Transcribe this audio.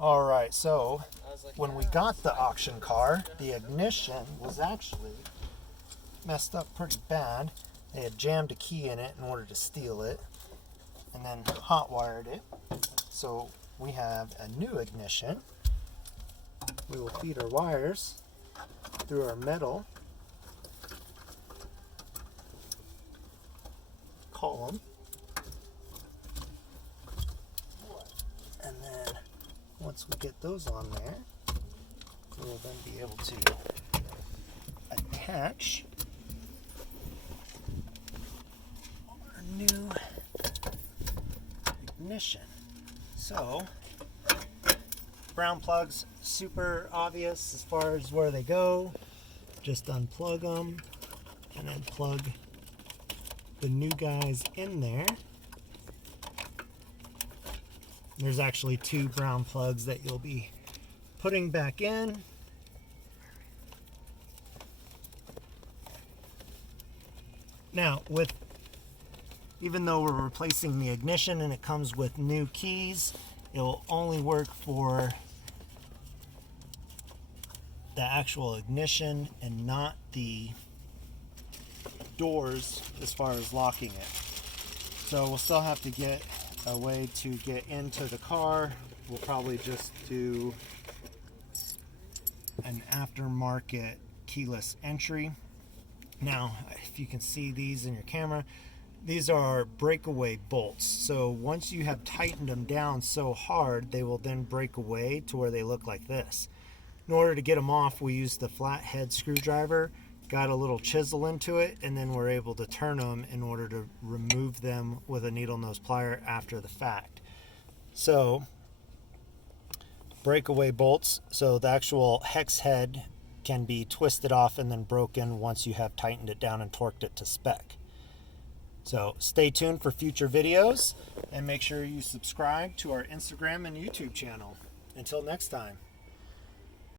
All right, so when we got the auction car, the ignition was actually messed up pretty bad. They had jammed a key in it in order to steal it and then hot wired it. So we have a new ignition. We will feed our wires through our metal column. And then once we get those on there, we'll then be able to attach our new ignition. So, brown plugs, super obvious as far as where they go. Just unplug them and then plug the new guys in there. There's actually two brown plugs that you'll be putting back in. Now, even though we're replacing the ignition and it comes with new keys, it will only work for the actual ignition and not the doors as far as locking it. So we'll still have to get a way to get into the car. We'll probably just do an aftermarket keyless entry. Now, if you can see these in your camera, these are breakaway bolts. So once you have tightened them down so hard, they will then break away to where they look like this. In order to get them off, we use the flathead screwdriver, got a little chisel into it, and then we're able to turn them in order to remove them with a needle nose plier after the fact. So, breakaway bolts, so the actual hex head can be twisted off and then broken once you have tightened it down and torqued it to spec. So stay tuned for future videos and make sure you subscribe to our Instagram and YouTube channel. Until next time.